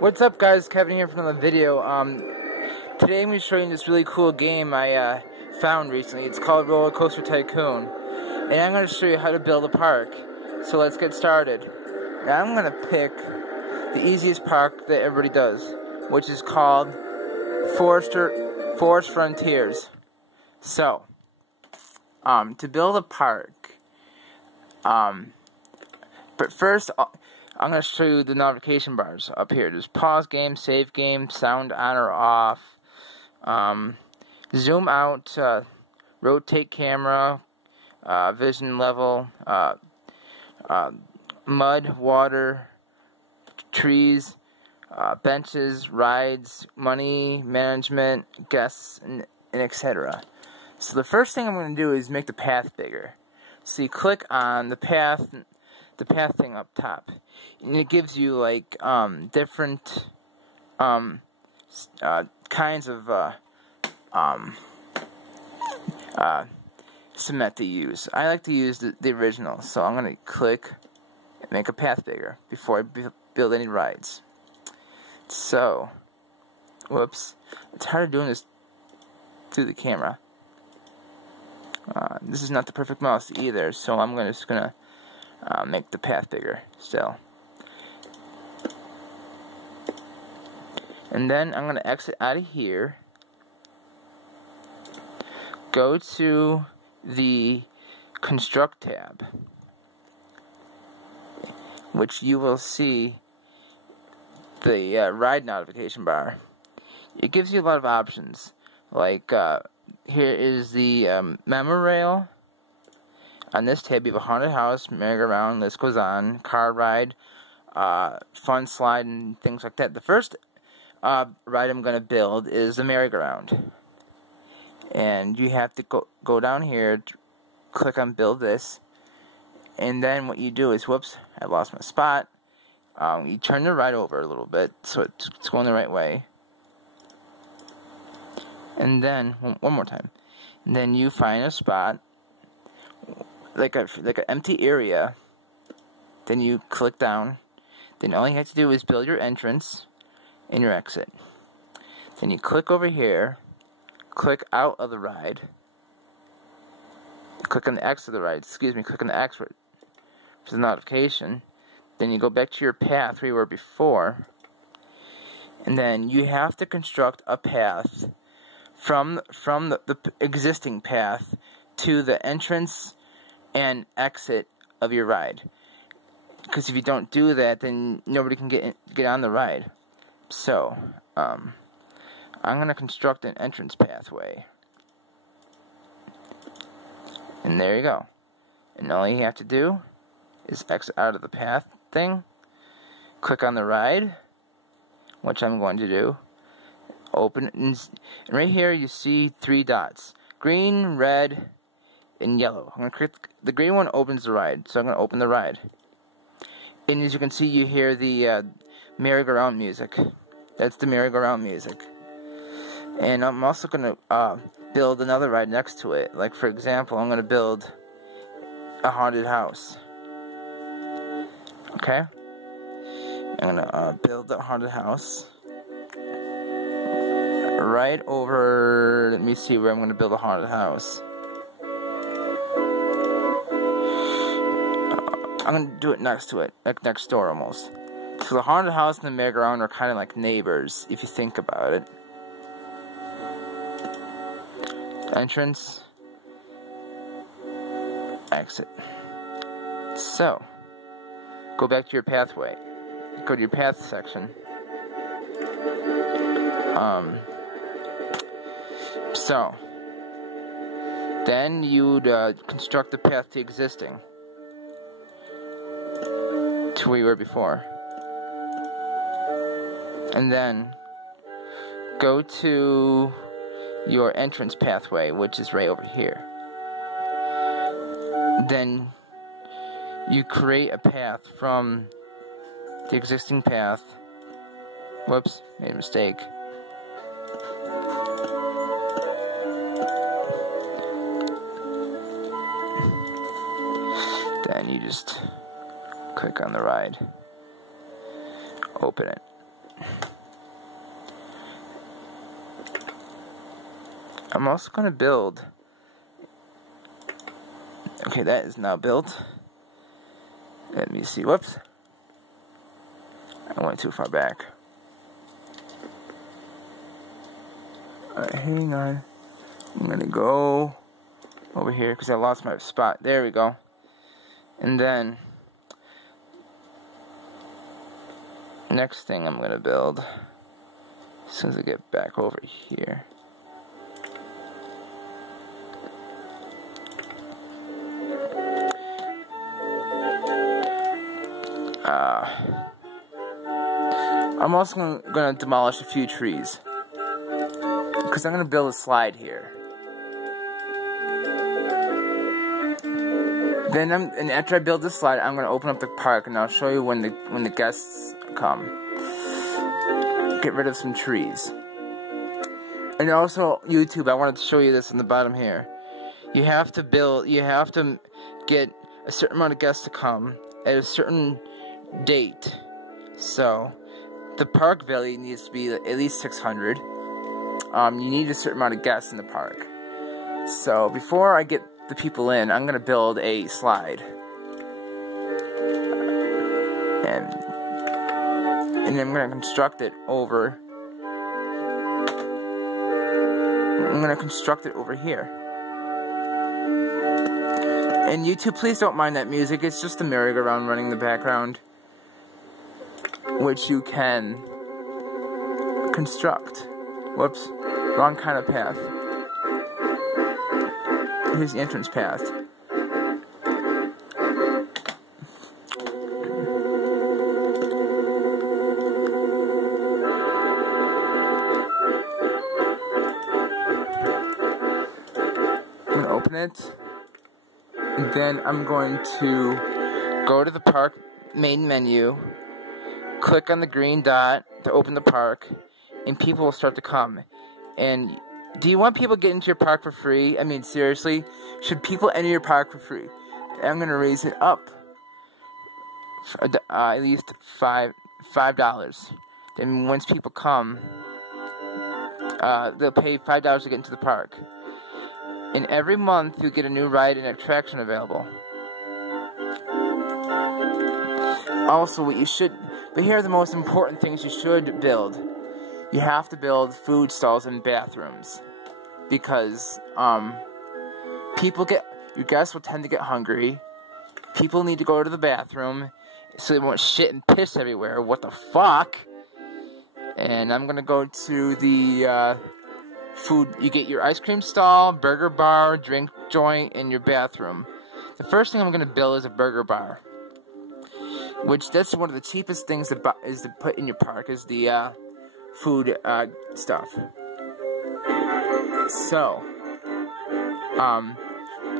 What's up, guys? Kevin here for another video. Today I'm going to show you this really cool game I found recently. It's called Roller Coaster Tycoon, and I'm going to show you how to build a park. So let's get started. Now I'm going to pick the easiest park that everybody does, which is called Forest Frontiers. So, to build a park, but first, I'm going to show you the notification bars up here. There's pause game, save game, sound on or off, zoom out, rotate camera, vision level, mud, water, trees, benches, rides, money, management, guests, and etc. So the first thing I'm going to do is make the path bigger. So you click on the path thing up top, and it gives you like different kinds of cement to use. I like to use the original, so I'm going to click and make a path bigger before I build any rides. So, whoops, it's hard doing this through the camera. This is not the perfect mouse either, so I'm just gonna make the path bigger still. And then I'm going to exit out of here, go to the Construct tab, which you will see the ride notification bar. It gives you a lot of options, like here is the Memorail. On this tab you have a haunted house, merry-go-round, list goes on, car ride, fun slide, and things like that. The first ride I'm going to build is the merry-go-round. And you have to go down here, click on build this, and then what you do is, whoops, I lost my spot. You turn the ride over a little bit so it's going the right way. And then, one more time. And then you find a spot, like an empty area, then you click down, then all you have to do is build your entrance and your exit. Then you click over here, click out of the ride, click on the X of the ride, click on the X for the notification, then you go back to your path where you were before, and then you have to construct a path from the existing path to the entrance and exit of your ride, because if you don't do that, then nobody can get on the ride. So I'm going to construct an entrance pathway, and there you go. And all you have to do is exit out of the path thing, click on the ride, which I'm going to do, open, and right here you see 3 dots, green, red, and yellow. I'm going to click the green one, opens the ride, so I'm going to open the ride. And as you can see, you hear the merry-go-round music. That's the merry-go-round music. And I'm also going to build another ride next to it. Like, for example, I'm going to build a haunted house. Okay? I'm going to build a haunted house right over, let me see where I'm going to build a haunted house. I'm going to do it next to it, like next door almost. So the haunted house and the merry-go-round are kind of like neighbors, if you think about it. Entrance, exit. So, go back to your pathway. Go to your path section. So, then you'd construct the path to existing, to where you were before. And then go to your entrance pathway, which is right over here. Then you create a path from the existing path. Whoops, made a mistake. Then you just click on the ride, open it, I'm also going to build. Okay, that is now built. Let me see. Whoops. I went too far back. Alright, hang on. I'm going to go over here because I lost my spot. There we go. And then, next thing I'm going to build, as soon as I get back over here. I'm also going to demolish a few trees, because I'm going to build a slide here. Then and after I build this slide, I'm going to open up the park, and I'll show you when the guests come. Get rid of some trees. And also, YouTube, I wanted to show you this in the bottom here. You have to get a certain amount of guests to come at a certain date. So, the park value needs to be at least 600. You need a certain amount of guests in the park. So, before I get the people in, I'm going to build a slide. And I'm going to construct it over. I'm going to construct it over here. And YouTube, please don't mind that music. It's just a merry-go-round running in the background, which you can construct. Whoops, wrong kind of path. Here's the entrance path. I'm going to open it. And then I'm going to go to the park main menu, click on the green dot to open the park, and people will start to come. And do you want people to get into your park for free? I mean, seriously, should people enter your park for free? I'm going to raise it up for, at least $5. Then once people come, they'll pay $5 to get into the park. And every month, you get a new ride and attraction available. Also, but here are the most important things you should build. You have to build food stalls and bathrooms. Because, your guests will tend to get hungry. People need to go to the bathroom, so they won't shit and piss everywhere. What the fuck? And I'm gonna go to the, food. You get your ice cream stall, burger bar, drink joint, and your bathroom. The first thing I'm going to build is a burger bar, which that's one of the cheapest things to put in your park is the food stuff. So I'm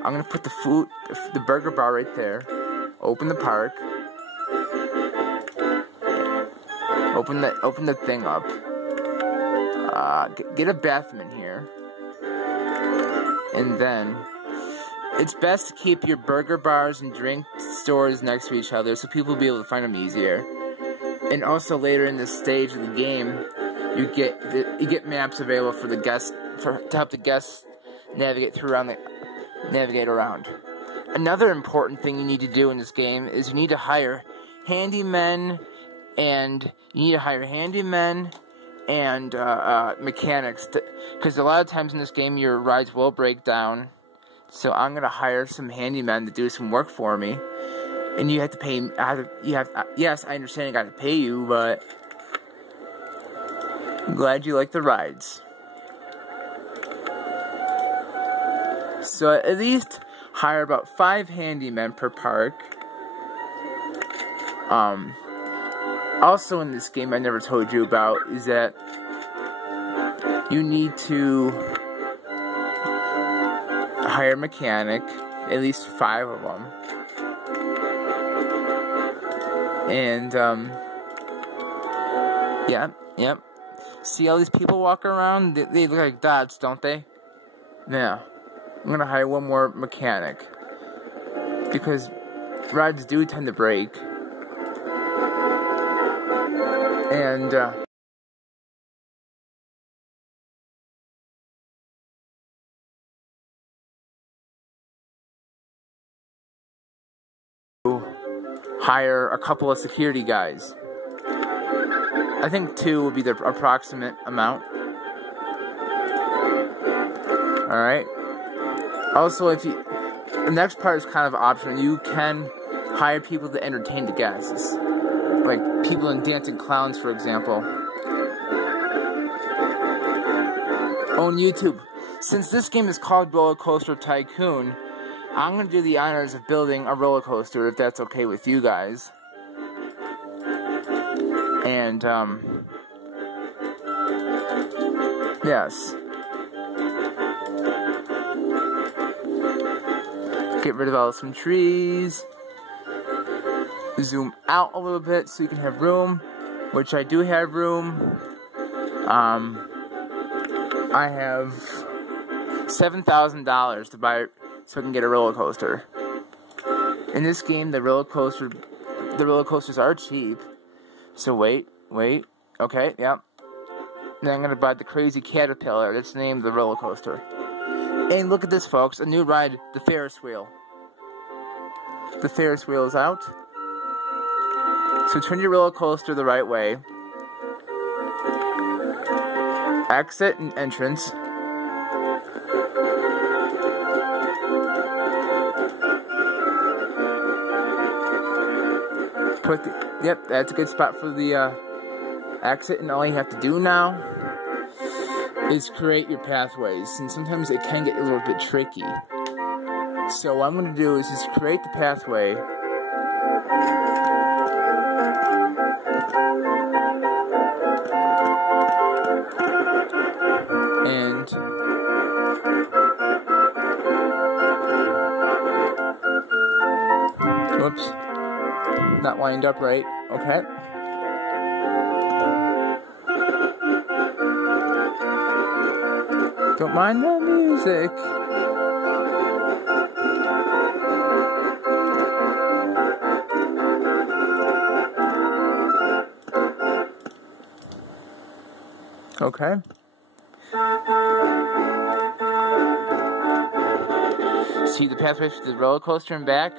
going to put the burger bar right there. Open the park. Open the thing up. Get a bathroom in here, and then it's best to keep your burger bars and drink stores next to each other so people will be able to find them easier. And also later in this stage of the game, you get maps available for the guests to help the guests navigate around. Another important thing you need to do in this game is you need to hire handymen and mechanics, because a lot of times in this game your rides will break down. So I'm gonna hire some handymen to do some work for me, and you have to pay. Yes, I understand I gotta pay you, but I'm glad you like the rides. So at least hire about 5 handymen per park. Also in this game I never told you about is that you need to hire a mechanic, at least 5 of them. And, yep. See all these people walking around? They look like dots, don't they? Yeah. I'm gonna hire one more mechanic, because rides do tend to break. And, hire a couple of security guys. I think 2 would be the approximate amount. Alright. Also, the next part is kind of optional. You can hire people to entertain the guests. Like people in Dancing Clowns, for example. On YouTube. Since this game is called Roller Coaster Tycoon, I'm going to do the honors of building a roller coaster, if that's okay with you guys. And, yes. Get rid of some trees. Zoom out a little bit so you can have room, which I do have room. I have $7,000 to buy so I can get a roller coaster. In this game, the roller coasters are cheap. So wait, okay, yep. Then I'm gonna buy the Crazy Caterpillar. That's the name of the roller coaster. And look at this, folks, a new ride, the Ferris wheel. The Ferris wheel is out. So turn your roller coaster the right way. Exit and entrance. Yep, that's a good spot for the exit, and all you have to do now is create your pathways, and sometimes it can get a little bit tricky. So what I'm going to do is just create the pathway. And whoops, not lined up right. Okay. Don't mind the music. Okay. See the pathway to the roller coaster and back?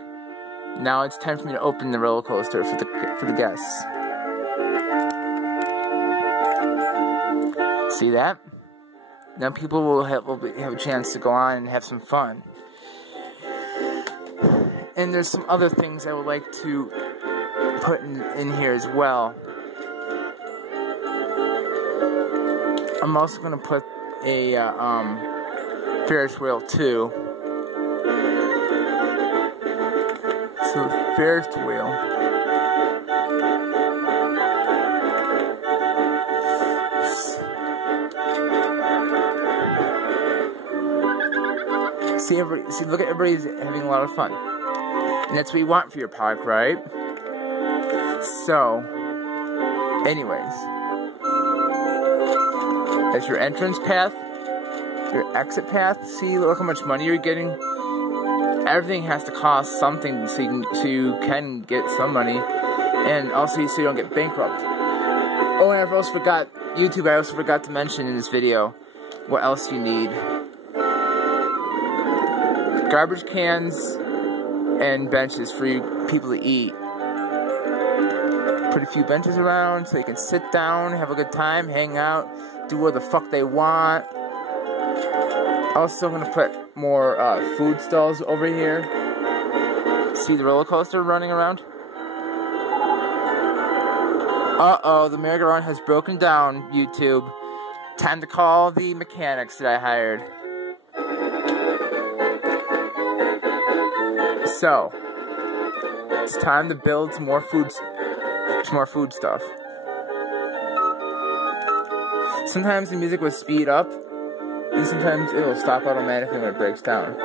Now it's time for me to open the roller coaster for the guests. See that? Now people will have a chance to go on and have some fun. And there's some other things I would like to put in here as well. I'm also going to put a Ferris wheel too. So Ferris wheel. See, look at everybody's having a lot of fun. And that's what you want for your park, right? So, anyways. That's your entrance path, your exit path. See, look how much money you're getting. Everything has to cost something so you can get some money, and also so you don't get bankrupt. Oh, and I also forgot YouTube. I also forgot to mention in this video what else you need: garbage cans and benches for you people to eat. Put a few benches around so you can sit down, have a good time, hang out, do what the fuck they want. Also, I'm gonna put more food stalls over here. See the roller coaster running around? Uh-oh, the merry-go-round has broken down, YouTube. Time to call the mechanics that I hired. So, it's time to build some more food stuff. Sometimes the music will speed up, and sometimes it will stop automatically when it breaks down.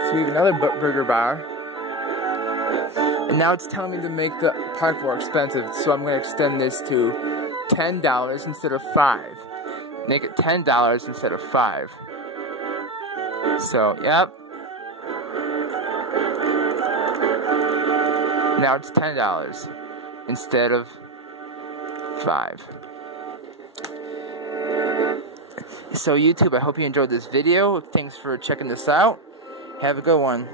So we have another burger bar. And now it's telling me to make the park more expensive, so I'm going to extend this to $10 instead of $5. Make it $10 instead of $5. So, yep. Now it's $10 instead of $5. So YouTube, I hope you enjoyed this video. Thanks for checking this out. Have a good one.